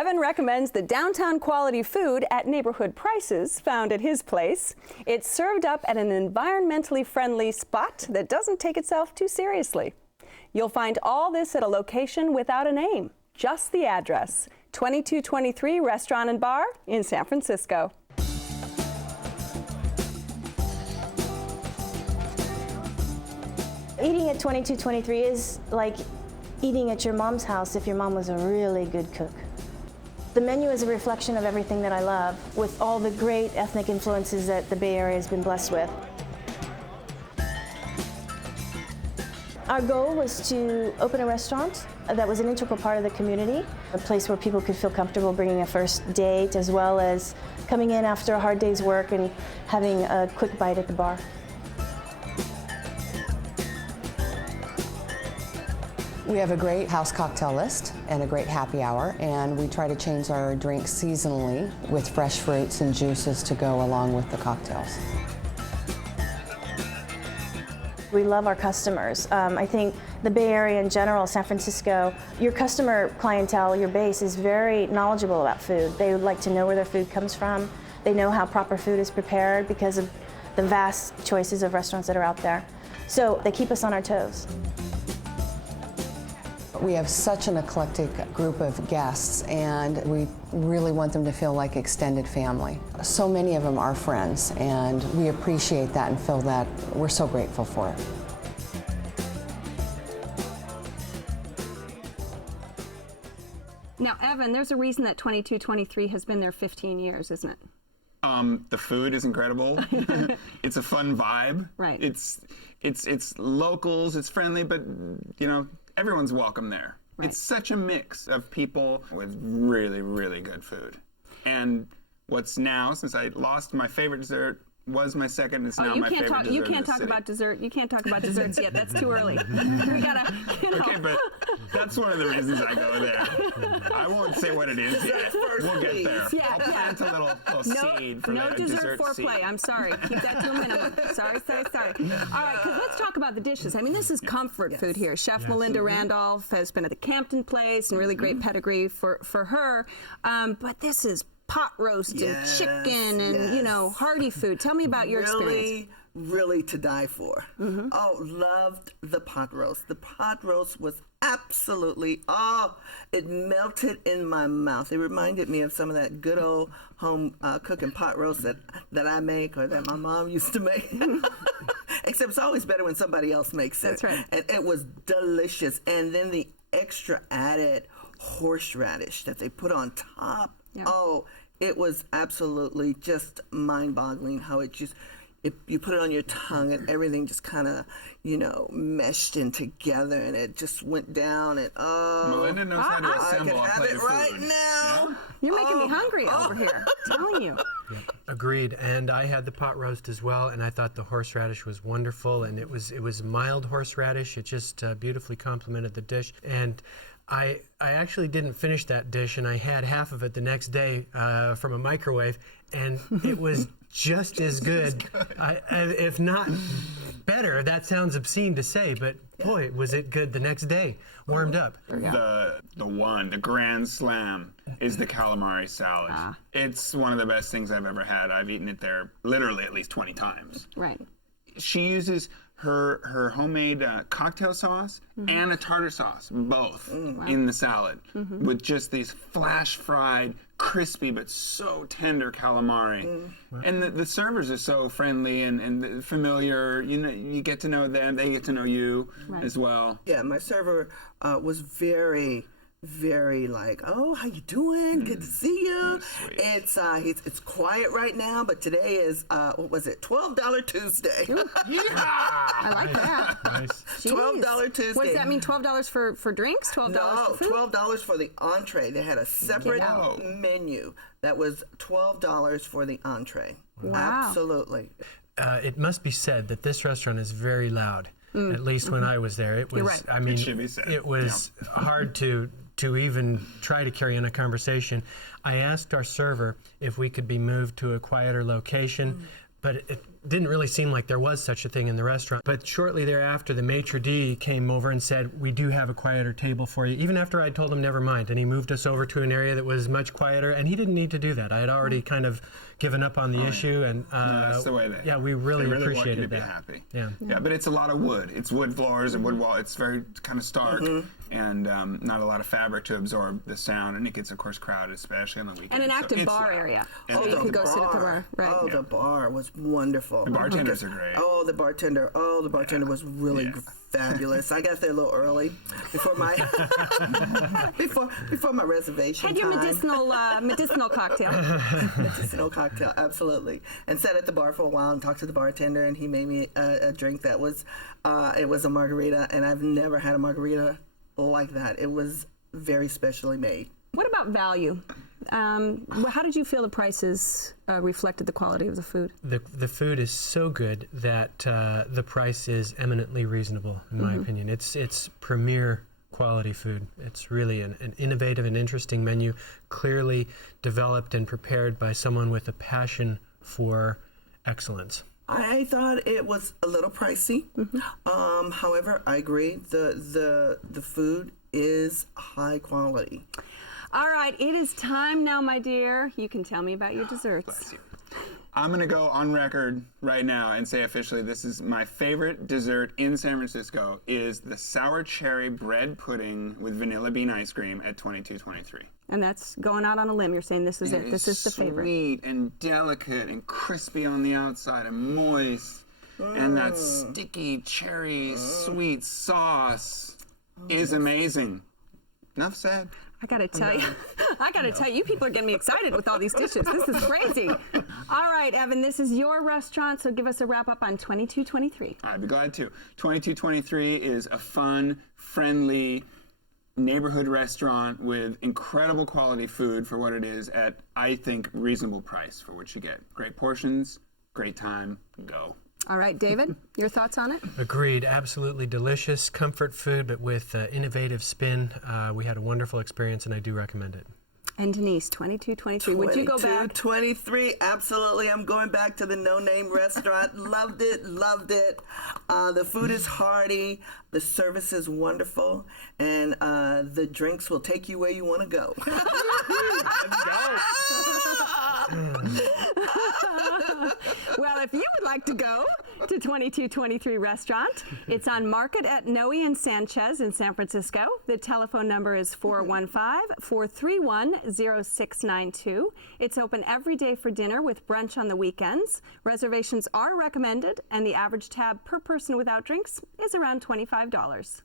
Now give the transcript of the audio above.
Evan recommends the downtown quality food at neighborhood prices found at his place. It's served up at an environmentally friendly spot that doesn't take itself too seriously. You'll find all this at a location without a name, just the address. 2223 Restaurant and Bar in San Francisco. Eating at 2223 is like eating at your mom's house if your mom was a really good cook. The menu is a reflection of everything that I love, with all the great ethnic influences that the Bay Area has been blessed with. Our goal was to open a restaurant that was an integral part of the community, a place where people could feel comfortable bringing a first date, as well as coming in after a hard day's work and having a quick bite at the bar. We have a great house cocktail list and a great happy hour, and we try to change our drinks seasonally with fresh fruits and juices to go along with the cocktails. We love our customers. I think the Bay Area in general, San Francisco, your customer clientele, your base is very knowledgeable about food. They would like to know where their food comes from. They know how proper food is prepared because of the vast choices of restaurants that are out there. So they keep us on our toes. We have such an eclectic group of guests, and we really want them to feel like extended family. So many of them are friends, and we appreciate that and feel that we're so grateful for it. Now, Evan, there's a reason that 2223 has been there 15 years, isn't it? The food is incredible. It's a fun vibe. Right. It's locals, it's friendly, but you know, everyone's welcome there. Right. It's such a mix of people with really, really good food. And what's now, since I lost my favorite dessert, was my second, it's now my favorite dessert. You can't talk about dessert. You can't talk about desserts yet. That's too early. We gotta, you know. Okay, but that's one of the reasons I go there. I won't say what it is yet. We'll get there. Yeah, I'll plant a little seed for no the dessert foreplay. seed. I'm sorry. Keep that to a minimum. Sorry. All right, let's talk about the dishes. I mean, this is comfort food here. Chef Melinda Randolph has been at the Campton Place, and really great pedigree for her. But this is pot roast and chicken and, you know, hearty food. Tell me about your experience. Really to die for. Oh, loved the pot roast. The pot roast was absolutely, it melted in my mouth. It reminded me of some of that good old home cooking pot roast that I make or that my mom used to make. Except it's always better when somebody else makes it. That's right. And it was delicious. And then the extra added horseradish that they put on top. Yeah. Oh, it was absolutely just mind-boggling how it just, you put it on your tongue and everything just kind of, you know, meshed in together and it just went down and Melinda knows how to assemble I a can have plate it of right food. now. Yeah? You're making me hungry over here. I'm telling you. Agreed, and I had the pot roast as well, and I thought the horseradish was wonderful, and it was mild horseradish. It just beautifully complemented the dish, and I actually didn't finish that dish, and I had half of it the next day from a microwave, and it was just as good, if not better. That sounds obscene to say, but boy, was it good the next day, warmed up. The grand slam is the calamari salad. It's one of the best things I've ever had. I've eaten it there literally at least 20 times. Right. She uses her homemade cocktail sauce and a tartar sauce, both in the salad, with just these flash fried, crispy but so tender calamari. And the servers are so friendly and familiar. You know, you get to know them, they get to know you as well. Yeah, my server was very like, oh, how you doing? Good to see you. It's quiet right now, but today is what was it? $12 Tuesday. I like that. Nice. $12 Tuesday. What does that mean? $12 for drinks? $12 No, for food? $12 for the entree. They had a separate menu that was $12 for the entree. Wow. Absolutely. It must be said that this restaurant is very loud. At least when I was there, it was. right. I mean, It should be said. it was hard to even try to carry on a conversation. I asked our server if we could be moved to a quieter location, but didn't really seem like there was such a thing in the restaurant. But shortly thereafter, the maitre d' came over and said, we do have a quieter table for you, even after I told him never mind. And he moved us over to an area that was much quieter, and he didn't need to do that. I had already kind of given up on the issue, and that's the way we really want you appreciated to be that. happy. Yeah, but it's a lot of wood. It's wood floors and wood wall. It's very kind of stark, and not a lot of fabric to absorb the sound, and it gets, of course, crowded, especially on the weekends. And an active it's bar loud. area. And So you could go sit at the bar. Right. Oh, the bar was wonderful. The bartenders are great. Oh, the bartender was really fabulous. I got there a little early before my before my reservation Had your time. medicinal cocktail. Medicinal cocktail, absolutely. And sat at the bar for a while and talked to the bartender, and he made me a drink that was it was a margarita, and I've never had a margarita like that. It was very specially made. What about value? How did you feel the prices reflected the quality of the food? The food is so good that the price is eminently reasonable, in my opinion. It's premier quality food. It's really an innovative and interesting menu, clearly developed and prepared by someone with a passion for excellence. I thought it was a little pricey. However, I agree. The food is high quality. All right, it is time now, my dear. You can tell me about your desserts. Bless you. I'm going to go on record right now and say officially this is my favorite dessert in San Francisco is the sour cherry bread pudding with vanilla bean ice cream at $22.23. And that's going out on a limb. You're saying this is it. This is the favorite. Sweet and delicate and crispy on the outside and moist. And that sticky cherry sweet sauce is amazing. Enough said. I gotta tell you, you people are getting me excited with all these dishes. This is crazy. All right, Evan, this is your restaurant, so give us a wrap up on 2223. I'd be glad to. 2223 is a fun, friendly neighborhood restaurant with incredible quality food for what it is at, I think, reasonable price for what you get. Great portions, great time, go. All right, David, your thoughts on it? Agreed. Absolutely delicious comfort food, but with innovative spin. We had a wonderful experience, and I do recommend it. And Denise, 2223. Would you go back? 2223, absolutely. I'm going back to the No Name restaurant. Loved it. The food is hearty. The service is wonderful. And the drinks will take you where you want to go. Well, if you would like to go to 2223 Restaurant, it's on Market at Noe and Sanchez in San Francisco. The telephone number is 415-431-0692. It's open every day for dinner with brunch on the weekends. Reservations are recommended, and the average tab per person without drinks is around $25.